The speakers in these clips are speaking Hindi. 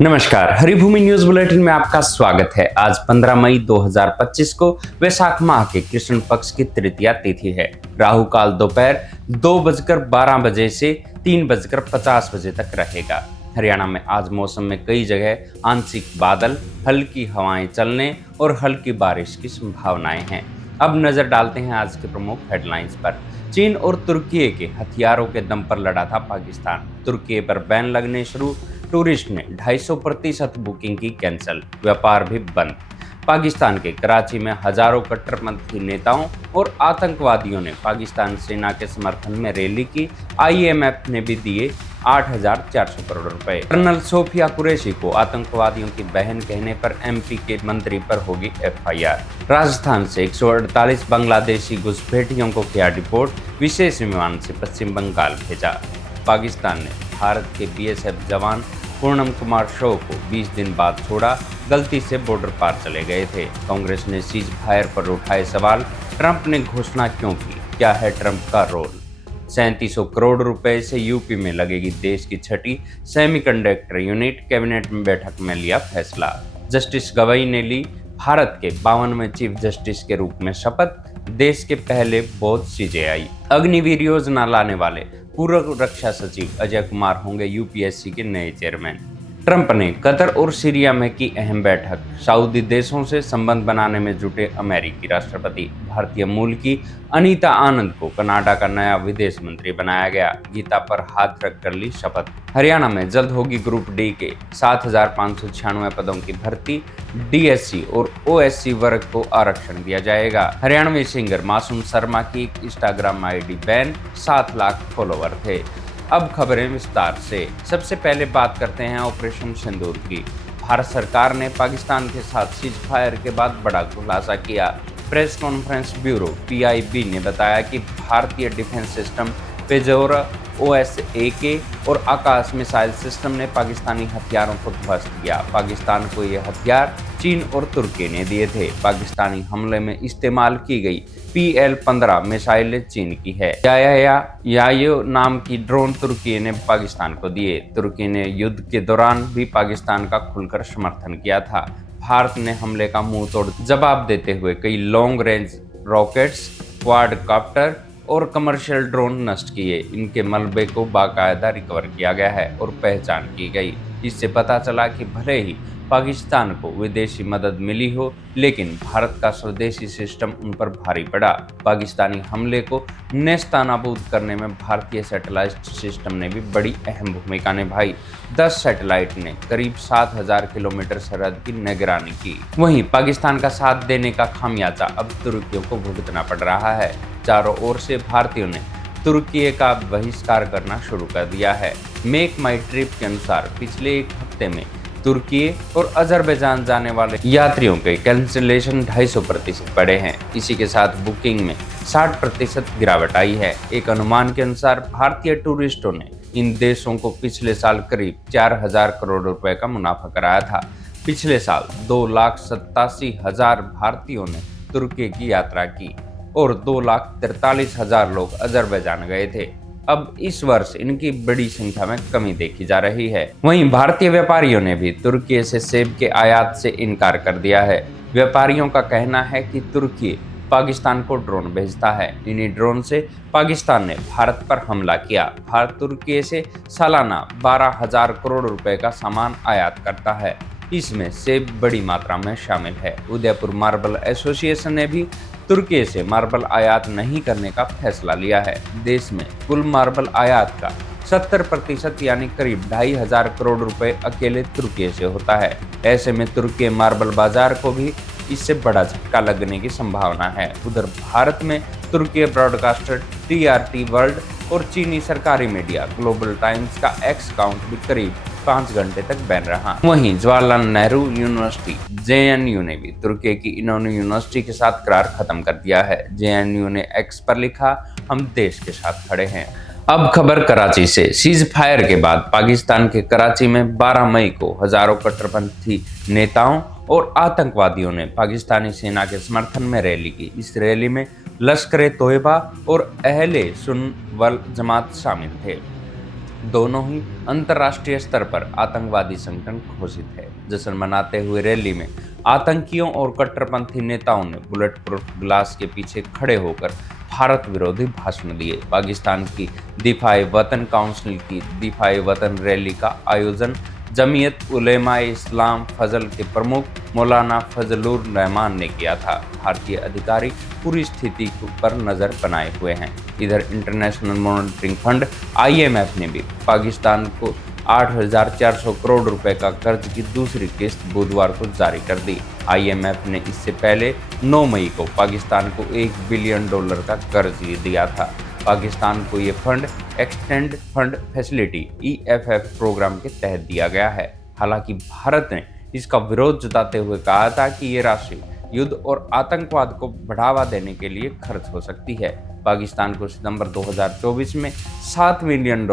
नमस्कार, हरिभूमि न्यूज बुलेटिन में आपका स्वागत है। आज 15 मई 2025 को वैशाख माह के कृष्ण पक्ष की तृतीया तिथि है। राहु काल दोपहर 2:12 से 3:50 बजे तक रहेगा। हरियाणा में आज मौसम में कई जगह आंशिक बादल, हल्की हवाएं चलने और हल्की बारिश की संभावनाएं हैं। अब नजर डालते हैं आज के प्रमुख हेडलाइंस पर। चीन और तुर्की के हथियारों के दम पर लड़ा था पाकिस्तान। तुर्की पर बैन लगने शुरू, टूरिस्ट ने 250% बुकिंग की कैंसिल, व्यापार भी बंद। पाकिस्तान के कराची में हजारों कट्टरपंथी नेताओं और आतंकवादियों ने पाकिस्तान सेना के समर्थन में रैली की। IMF ने भी दिए 8,400 करोड़ रुपए। कर्नल सोफिया कुरैशी को आतंकवादियों की बहन कहने पर MP के मंत्री पर होगी FIR। राजस्थान से 148 बांग्लादेशी घुसपैठियों को किया डिपोर्ट, विशेष विमान से पश्चिम बंगाल भेजा। पाकिस्तान ने भारत के BSF जवान पूर्णम कुमार शो को 20 दिन बाद छोड़ा, गलती से बॉर्डर पार चले गए थे। कांग्रेस ने सीज फायर पर उठाए सवाल, ट्रंप ने घोषणा क्यों की, क्या है ट्रंप का रोल। 3700 करोड़ रुपए से यूपी में लगेगी देश की छठी सेमीकंडक्टर यूनिट, कैबिनेट में बैठक में लिया फैसला। जस्टिस गवई ने ली भारत के 52वें चीफ जस्टिस के रूप में शपथ, देश के पहले बहुत CJI। अग्निवीर योजना लाने वाले पूर्व रक्षा सचिव अजय कुमार होंगे UPSC के नए चेयरमैन। ट्रंप ने कतर और सीरिया में की अहम बैठक, सऊदी देशों से संबंध बनाने में जुटे अमेरिकी राष्ट्रपति। भारतीय मूल की अनीता आनंद को कनाडा का नया विदेश मंत्री बनाया गया, गीता पर हाथ रख कर ली शपथ। हरियाणा में जल्द होगी ग्रुप D के 7,596 पदों की भर्ती, DSC और OSC वर्ग को आरक्षण दिया जाएगा। हरियाणवी सिंगर मासूम शर्मा की Instagram ID ban, 7 lakh follower थे। अब खबरें विस्तार से। सबसे पहले बात करते हैं ऑपरेशन सिंदूर की। भारत सरकार ने पाकिस्तान के साथ सीज फायर के बाद बड़ा खुलासा किया। प्रेस कॉन्फ्रेंस ब्यूरो PIB ने बताया कि भारतीय डिफेंस सिस्टम पेजोरा, OSAK और आकाश मिसाइल सिस्टम ने पाकिस्तानी हथियारों को ध्वस्त किया। पाकिस्तान को ये हथियार चीन और तुर्की ने दिए थे। पाकिस्तानी हमले में इस्तेमाल की गई PL-15 मिसाइलें चीन की है। यायो नाम की ड्रोन तुर्की ने पाकिस्तान को दिए। तुर्की ने युद्ध के दौरान भी पाकिस्तान का खुलकर समर्थन किया था। भारत ने हमले का मुंह तोड़ जवाब देते हुए कई लॉन्ग रेंज रॉकेट्स, क्वाडकॉप्टर और कमर्शियल ड्रोन नष्ट किए। इनके मलबे को बाकायदा रिकवर किया गया है और पहचान की गई। इससे पता चला कि भले ही पाकिस्तान को विदेशी मदद मिली हो, लेकिन भारत का स्वदेशी सिस्टम उन पर भारी पड़ा। पाकिस्तानी हमले को नेस्तनाबूद करने में भारतीय सैटेलाइट सिस्टम ने भी बड़ी अहम भूमिका निभाई। 10 सैटेलाइट ने करीब 7,000 किलोमीटर सरहद की निगरानी की। वहीं पाकिस्तान का साथ देने का खामियाजा अब तुर्कियों को भुगतना पड़ रहा है। चारों ओर से भारतीयों ने तुर्की का बहिष्कार करना शुरू कर दिया है। मेक माई ट्रिप के अनुसार पिछले एक हफ्ते में तुर्की और अजरबैजान जाने वाले यात्रियों के कैंसिलेशन 250% बढ़े हैं। इसी के साथ बुकिंग में 60% गिरावट आई है। एक अनुमान के अनुसार भारतीय टूरिस्टों ने इन देशों को पिछले साल करीब 4,000 करोड़ रुपए का मुनाफा कराया था। पिछले साल 2,87,000 भारतीयों ने तुर्की की यात्रा की और 2,43,000 लोग अजरबैजान गए थे। अब इस वर्ष इनकी बड़ी संख्या में कमी देखी जा रही है। वहीं भारतीय व्यापारियों ने भी तुर्की से सेब के आयात से इनकार कर दिया है। व्यापारियों का कहना है कि तुर्की पाकिस्तान को ड्रोन भेजता है। इन्हीं ड्रोन से पाकिस्तान ने भारत पर हमला किया। भारत तुर्की से सालाना 12,000 करोड़ रुपए का सामान आयात करता है। इसमें सेब बड़ी मात्रा में शामिल है। उदयपुर मार्बल एसोसिएशन ने भी तुर्की से मार्बल आयात नहीं करने का फैसला लिया है। देश में कुल मार्बल आयात का 70% यानी करीब 2,500 करोड़ रुपए अकेले तुर्की से होता है। ऐसे में तुर्की मार्बल बाजार को भी इससे बड़ा झटका लगने की संभावना है। उधर भारत में तुर्की ब्रॉडकास्टर TRT वर्ल्ड और चीनी सरकारी मीडिया ग्लोबल टाइम्स का X अकाउंट भी करीब 5 घंटे तक बैन रहा। वहीं जवाहरलाल नेहरू यूनिवर्सिटी JNU ने भी तुर्की की इन्होंने यूनिवर्सिटी के साथ करार खत्म कर दिया है। JNU ने X पर लिखा, हम देश के साथ खड़े हैं। अब खबर कराची से। सीज फायर के बाद पाकिस्तान के कराची में 12 मई को हजारों कट्टरपंथी नेताओं और आतंकवादियों ने पाकिस्तानी सेना के समर्थन में रैली की। इस रैली में लश्कर-ए-तोयबा और अहले सुन्नत वल जमात शामिल थे। दोनों ही अंतर्राष्ट्रीय स्तर पर आतंकवादी संगठन घोषित है। जश्न मनाते हुए रैली में आतंकियों और कट्टरपंथी नेताओं ने बुलेट प्रूफ ग्लास के पीछे खड़े होकर भारत विरोधी भाषण दिए। पाकिस्तान की दिफाए वतन काउंसिल की दिफाए वतन रैली का आयोजन जमीयत उलेमाए इस्लाम फजल के प्रमुख मौलाना फजलुर रहमान ने किया था। भारतीय अधिकारी पूरी स्थिति पर नजर बनाए हुए हैं। इधर इंटरनेशनल मॉनेटरी फंड IMF ने भी पाकिस्तान को 8,400 करोड़ रुपए का कर्ज की दूसरी किस्त बुधवार को जारी कर दी। IMF ने इससे पहले 9 मई को पाकिस्तान को $1 बिलियन का कर्ज दिया था। पाकिस्तान को ये fund extend fund facility EFF programme के तहत दिया गया है। हालांकि भारत ने इसका विरोध जताते हुए कहा था कि ये राशि युद्ध और आतंकवाद को बढ़ावा देने के लिए खर्च हो सकती है। पाकिस्तान को सितंबर 2024 में $7 मिलियन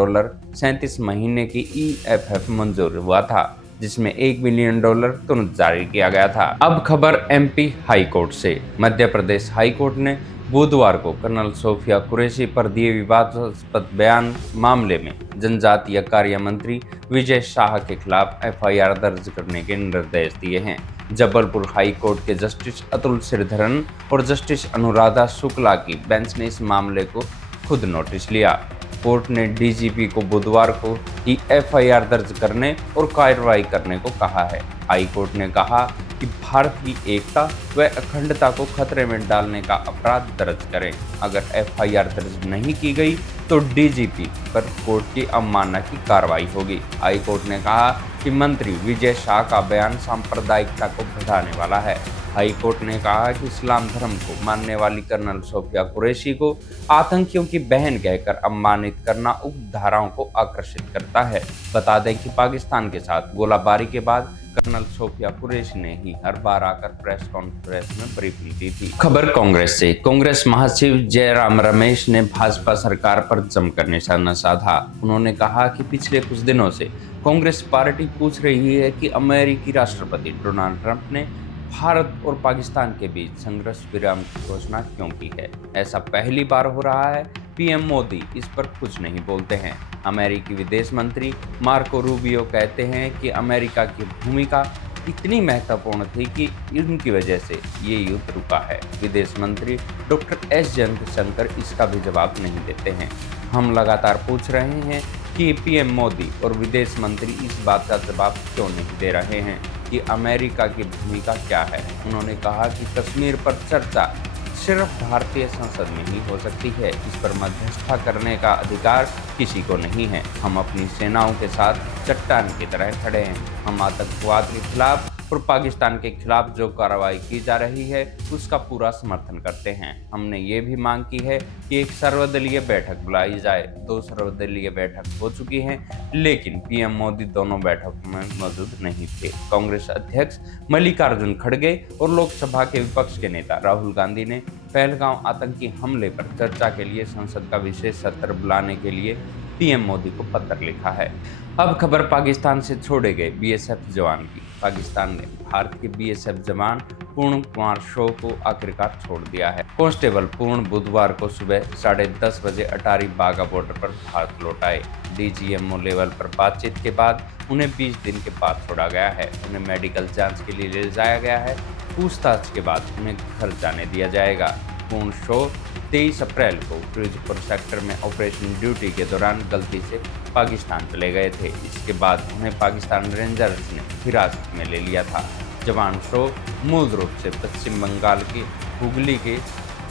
37 महीने की EFF मंजूर हुआ था, जिसमें $1 बिलियन तुरंत जारी किया गया था। अब खबर MP हाई कोर्ट से। मध्य प्रदेश हाई कोर्ट ने बुधवार को कर्नल सोफिया कुरैशी पर दिए विवादास्पद बयान मामले में जनजातीय कार्य मंत्री विजय शाह के खिलाफ FIR दर्ज करने के निर्देश दिए हैं। जबलपुर हाई कोर्ट के जस्टिस अतुल श्रीधरन और जस्टिस अनुराधा शुक्ला की बेंच ने इस मामले को खुद नोटिस लिया। कोर्ट ने DGP को बुधवार को ही FIR दर्ज करने और कार्रवाई करने को कहा है। हाई कोर्ट ने कहा कि भारत की एकता व अखंडता को खतरे में डालने का अपराध दर्ज करें। अगर FIR दर्ज नहीं की गई तो DGP पर कोर्ट की अवमानना की कार्रवाई होगी। हाई कोर्ट ने कहा कि मंत्री विजय शाह का बयान सांप्रदायिकता को बढ़ाने वाला है। हाई कोर्ट ने कहा कि इस्लाम धर्म को मानने वाली कर्नल सोफिया कुरैशी को आतंकियों की बहन कहकर अपमानित करना उक्त धाराओं को आकर्षित करता है। बता दें कि पाकिस्तान के साथ गोलाबारी के बाद कर्नल सोफिया कुरैशी ने ही हर बार आकर प्रेस कॉन्फ्रेंस में ब्रीफिंग दी थी। खबर कांग्रेस से। कांग्रेस महासचिव जयराम रमेश ने भाजपा सरकार पर जमकर निशाना साधा। उन्होंने कहा कि पिछले कुछ दिनों से कांग्रेस पार्टी पूछ रही है कि अमेरिकी राष्ट्रपति डोनाल्ड ट्रंप ने भारत और पाकिस्तान के बीच संघर्ष विराम की घोषणा क्यों की है। ऐसा पहली बार हो रहा है। PM मोदी इस पर कुछ नहीं बोलते हैं। अमेरिकी विदेश मंत्री मार्को रूबियो कहते हैं कि अमेरिका की भूमिका इतनी महत्वपूर्ण थी कि इनकी वजह से ये युद्ध रुका है। विदेश मंत्री डॉक्टर S जयशंकर इसका भी जवाब नहीं देते हैं। हम लगातार पूछ रहे हैं कि PM मोदी और विदेश मंत्री इस बात का जवाब क्यों नहीं दे रहे हैं कि अमेरिका की भूमिका क्या है। उन्होंने कहा कि कश्मीर पर चर्चा सिर्फ भारतीय संसद में ही हो सकती है। इस पर मध्यस्थता करने का अधिकार किसी को नहीं है। हम अपनी सेनाओं के साथ चट्टान की तरह खड़े हैं। हम आतंकवाद के खिलाफ और पाकिस्तान के खिलाफ जो कार्रवाई की जा रही है उसका पूरा समर्थन करते हैं। हमने ये भी मांग की है कि एक सर्वदलीय बैठक बुलाई जाए। 2 सर्वदलीय बैठक हो चुकी हैं, लेकिन PM मोदी दोनों बैठकों में मौजूद नहीं थे। कांग्रेस अध्यक्ष मल्लिकार्जुन खड़गे और लोकसभा के विपक्ष के नेता राहुल गांधी ने पहलगांव आतंकी हमले पर चर्चा के लिए संसद का विशेष सत्र बुलाने के लिए PM मोदी को पत्र लिखा है। अब खबर पाकिस्तान से छोड़े गए BSF जवान की। पाकिस्तान ने भारत के BSF जवान पूर्ण कुमार शो को आखिरकार छोड़ दिया है। कांस्टेबल पूर्ण बुधवार को सुबह 10:30 बजे अटारी बाघा बॉर्डर पर भारत लौट आए। DGMO लेवल पर बातचीत के बाद उन्हें 20 दिन के बाद छोड़ा गया है। उन्हें मेडिकल जांच के लिए ले जाया गया है। पूछताछ के बाद उन्हें घर जाने दिया जाएगा। पूर्ण शो 23 अप्रैल को फिरोजपुर सेक्टर में ऑपरेशन ड्यूटी के दौरान गलती से पाकिस्तान चले गए थे। इसके बाद उन्हें पाकिस्तान रेंजर्स ने हिरासत में ले लिया था। जवान शो मूल रूप से पश्चिम बंगाल के हुगली के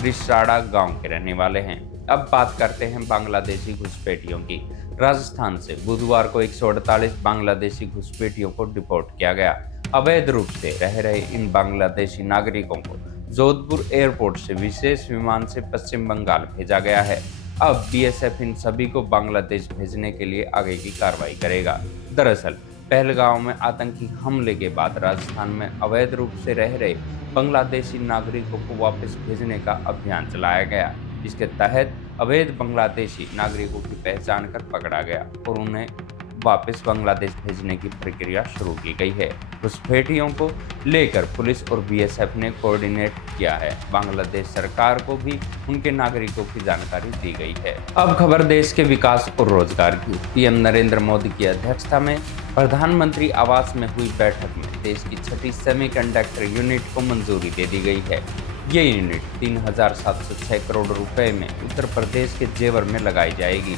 रिसाड़ा गांव के रहने वाले हैं। अब बात करते हैं बांग्लादेशी घुसपैठियों की। राजस्थान से बुधवार को 148 बांग्लादेशी घुसपैठियों को डिपोर्ट किया गया। अवैध रूप से रह रहे इन बांग्लादेशी नागरिकों को जोधपुर एयरपोर्ट से विशेष विमान से पश्चिम बंगाल भेजा गया है। अब BSF इन सभी को बांग्लादेश भेजने के लिए आगे की कार्रवाई करेगा। दरअसल पहलगांव में आतंकी हमले के बाद राजस्थान में अवैध रूप से रह रहे बांग्लादेशी नागरिकों को वापस भेजने का अभियान चलाया गया। इसके तहत अवैध बांग्लादेशी नागरिकों की पहचान कर पकड़ा गया और उन्हें वापस बांग्लादेश भेजने की प्रक्रिया शुरू की गई है। घुसपैठियों को लेकर पुलिस और बीएसएफ ने कोऑर्डिनेट किया है। बांग्लादेश सरकार को भी उनके नागरिकों की जानकारी दी गई है। अब खबर देश के विकास और रोजगार की। पीएम नरेंद्र मोदी की अध्यक्षता में प्रधानमंत्री आवास में हुई बैठक में देश की छठी सेमीकंडक्टर यूनिट को मंजूरी दे दी गई है। ये यूनिट 3,706 करोड़ रुपए में उत्तर प्रदेश के जेवर में लगाई जाएगी।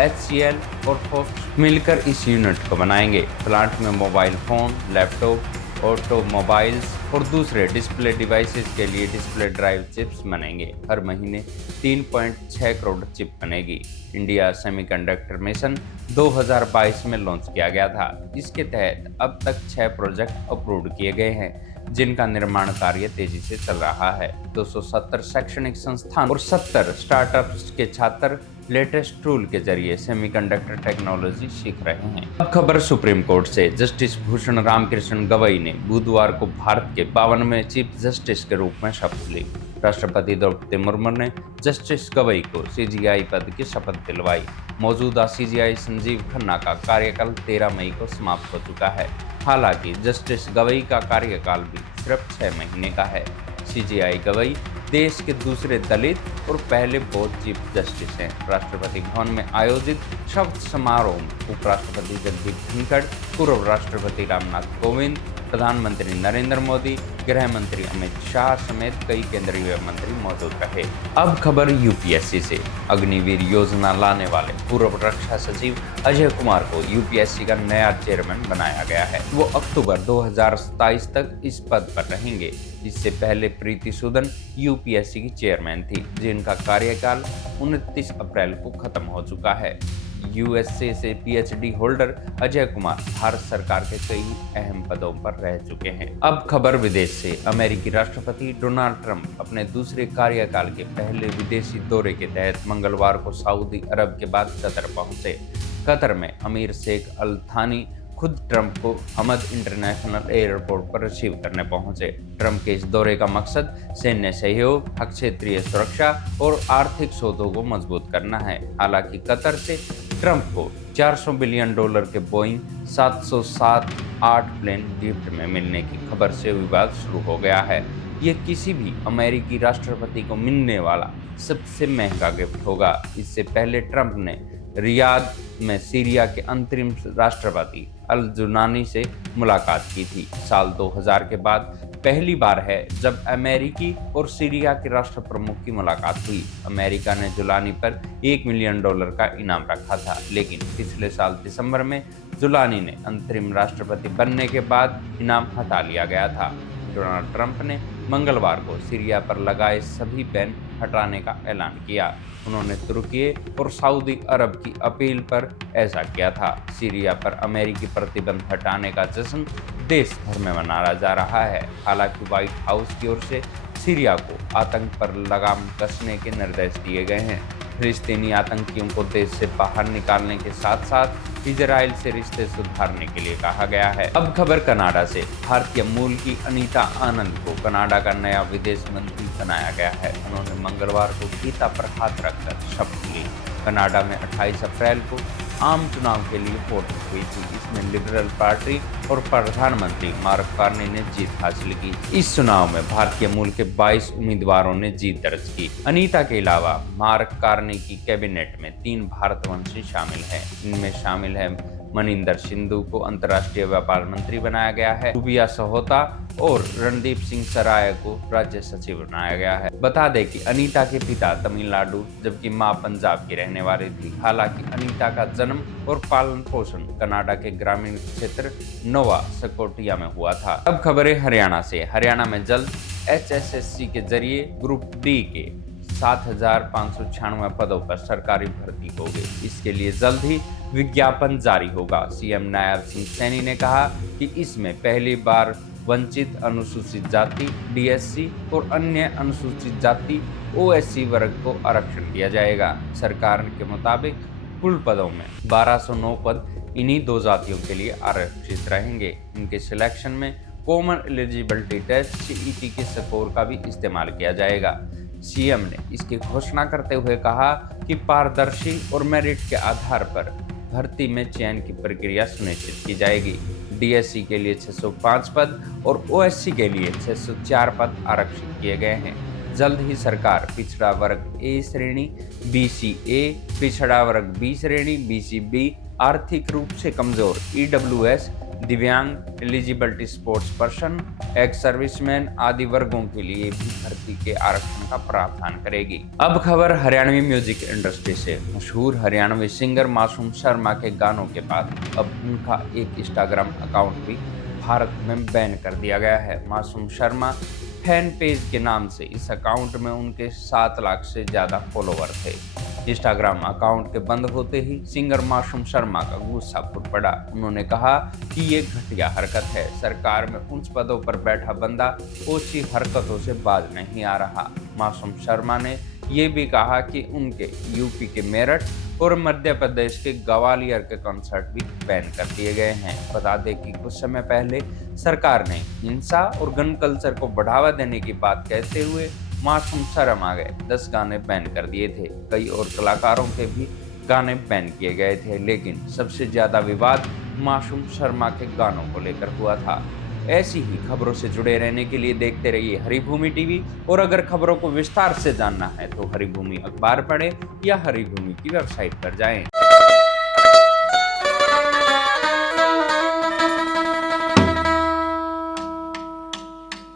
HCL और फोर्ब्स मिलकर इस यूनिट को बनाएंगे। प्लांट में मोबाइल फोन, लैपटॉप, ऑटोमोबाइल्स और दूसरे डिस्प्ले डिवाइसेस के लिए डिस्प्ले ड्राइव चिप्स बनेंगे। हर महीने 3.6 करोड़ चिप बनेगी। इंडिया सेमीकंडक्टर मिशन 2022 में लॉन्च किया गया था। इसके तहत अब तक 6 प्रोजेक्ट अप्रूव किए गए हैं, जिनका निर्माण कार्य तेजी से चल रहा है। 270 शैक्षणिक संस्थान और 70 स्टार्टअप्स के छात्र लेटेस्ट टूल के जरिए सेमीकंडक्टर टेक्नोलॉजी सीख रहे हैं। अब खबर सुप्रीम कोर्ट से। जस्टिस भूषण रामकृष्ण गवई ने बुधवार को भारत के 52वें चीफ जस्टिस के रूप में शपथ ली। राष्ट्रपति द्रौपदी मुर्मू ने जस्टिस गवई को CJI पद की शपथ दिलवाई। मौजूदा CJI संजीव खन्ना का कार्यकाल 13 मई को समाप्त हो चुका है। हालांकि जस्टिस गवई का कार्यकाल भी सिर्फ 6 महीने का है। CJI गवई देश के दूसरे दलित और पहले बौद्ध चीफ जस्टिस हैं। राष्ट्रपति भवन में आयोजित शपथ समारोह में उपराष्ट्रपति जगदीप धनखड़, पूर्व राष्ट्रपति रामनाथ कोविंद, प्रधानमंत्री नरेंद्र मोदी, गृह मंत्री अमित शाह समेत कई केंद्रीय मंत्री मौजूद रहे। अब खबर UPSC से। अग्निवीर योजना लाने वाले पूर्व रक्षा सचिव अजय कुमार को UPSC का नया चेयरमैन बनाया गया है। वो अक्टूबर 2027 तक इस पद पर रहेंगे। इससे पहले प्रीति सूदन UPSC की चेयरमैन थी, जिनका कार्यकाल 29 अप्रैल को खत्म हो चुका है। USA से PhD होल्डर अजय कुमार भारत सरकार के कई अहम पदों पर रह चुके हैं। अब खबर विदेश से। अमेरिकी राष्ट्रपति डोनाल्ड ट्रंप अपने दूसरे कार्यकाल के पहले विदेशी दौरे के तहत मंगलवार को सऊदी अरब के बाद कतर पहुंचे। कतर में अमीर शेख अल थानी खुद ट्रंप को हमद इंटरनेशनल एयरपोर्ट पर रिसीव करने पहुंचे। ट्रंप के इस दौरे का मकसद सैन्य सहयोग, क्षेत्रीय सुरक्षा और आर्थिक सौदों को मजबूत करना है। हालांकि कतर से ट्रंप को $400 बिलियन के बोइंग 707-8 प्लेन गिफ्ट में मिलने की खबर से विवाद शुरू हो गया है। ये किसी भी अमेरिकी राष्ट्रपति को मिलने वाला सबसे महंगा गिफ्ट होगा। इससे पहले ट्रंप ने रियाद में सीरिया के अंतरिम राष्ट्रपति अल जुनानी से मुलाकात की थी। साल 2000 के बाद पहली बार है जब अमेरिकी और सीरिया के राष्ट्र प्रमुख की मुलाकात हुई। अमेरिका ने जुलानी पर $1 मिलियन का इनाम रखा था, लेकिन पिछले साल दिसंबर में जुलानी ने अंतरिम राष्ट्रपति बनने के बाद इनाम हटा लिया गया था। डोनाल्ड ट्रंप ने मंगलवार को सीरिया पर लगाए सभी बैन हटाने का ऐलान किया। उन्होंने तुर्की और सऊदी अरब की अपील पर ऐसा किया था। सीरिया पर अमेरिकी प्रतिबंध हटाने का जश्न देश भर में मनाया जा रहा है। हालांकि व्हाइट हाउस की ओर से सीरिया को आतंक पर लगाम कसने के निर्देश दिए गए हैं। फिलिस्तीनी आतंकियों को देश से बाहर निकालने के साथ साथ इजराइल से रिश्ते सुधारने के लिए कहा गया है। अब खबर कनाडा से। भारतीय मूल की अनीता आनंद को कनाडा का नया विदेश मंत्री बनाया गया है। उन्होंने मंगलवार को फीता पर हाथ रखकर शपथ ली। कनाडा में 28 अप्रैल को आम चुनाव के लिए वोट हुई थी। इसमें लिबरल पार्टी और प्रधानमंत्री मार्क कार्नी ने जीत हासिल की। इस चुनाव में भारतीय मूल के 22 उम्मीदवारों ने जीत दर्ज की। अनीता के अलावा मार्क कार्नी की कैबिनेट में 3 भारतवंशी शामिल हैं। इनमें शामिल है मनिंदर सिंधु को अंतर्राष्ट्रीय व्यापार मंत्री बनाया गया है। रूबिया सहोता और रणदीप सिंह सराय को राज्य सचिव बनाया गया है। बता दें कि अनीता के पिता तमिलनाडु जबकि मां पंजाब की रहने वाली थी। हालांकि अनीता का जन्म और पालन पोषण कनाडा के ग्रामीण क्षेत्र नोवा स्कोटिया में हुआ था। अब खबरें हरियाणा से। हरियाणा में जल्द HSSC के जरिए ग्रुप D के 7,596 पदों पर सरकारी भर्ती होगी। इसके लिए जल्द ही विज्ञापन जारी होगा। CM नायब सिंह सैनी ने कहा कि इसमें पहली बार वंचित अनुसूचित जाति DSC और अन्य अनुसूचित जाति OSC वर्ग को आरक्षण दिया जाएगा। सरकार के मुताबिक कुल पदों में 1209 पद इन्हीं 2 जातियों के लिए आरक्षित रहेंगे। इनके सिलेक्शन में कॉमन एलिजिबिलिटी टेस्ट CET के स्कोर का भी इस्तेमाल किया जाएगा। CM ने इसकी घोषणा करते हुए कहा कि पारदर्शी और मेरिट के आधार पर भर्ती में चयन की प्रक्रिया सुनिश्चित की जाएगी। डीएससी के लिए 605 पद और ओएससी के लिए 604 पद आरक्षित किए गए हैं। जल्द ही सरकार पिछड़ा वर्ग ए श्रेणी, बीसी ए, पिछड़ा वर्ग बी श्रेणी, बीसी बी, आर्थिक रूप से कमजोर, ईडब्ल्यूएस, दिव्यांग, eligibility sports person, ex serviceman आदि वर्गों के लिए भी भर्ती के आरक्षण का प्रावधान करेगी। अब खबर हरियाणवी म्यूजिक इंडस्ट्री से। मशहूर हरियाणवी सिंगर मासूम शर्मा के गानों के बाद अब उनका एक इंस्टाग्राम अकाउंट भी भारत में बैन कर दिया गया है। मासूम शर्मा फैन पेज के नाम से इस अकाउंट में उनके 7 लाख से ज्यादा फॉलोवर थे। इंस्टाग्राम अकाउंट के बंद होते ही सिंगर मासूम शर्मा का गुस्सा फूट पड़ा। उन्होंने कहा कि ये घटिया हरकत है। सरकार में उच्च पदों पर बैठा बंदा ओछी हरकतों से बाज नहीं आ रहा। मासूम शर्मा ने ये भी कहा कि उनके यूपी के मेरठ और मध्य प्रदेश के ग्वालियर के कॉन्सर्ट भी बैन कर दिए गए हैं। बता दें कि कुछ समय पहले सरकार ने हिंसा और गन कल्चर को बढ़ावा देने की बात कहते हुए मासूम शर्मा के 10 गाने बैन कर दिए थे। कई और कलाकारों के भी गाने बैन किए गए थे, लेकिन सबसे ज्यादा विवाद मासूम शर्मा के गानों को लेकर हुआ था। ऐसी ही खबरों से जुड़े रहने के लिए देखते रहिए हरिभूमि टीवी, और अगर खबरों को विस्तार से जानना है तो हरिभूमि अखबार पढ़ें या हरिभूमि की वेबसाइट पर जाएं।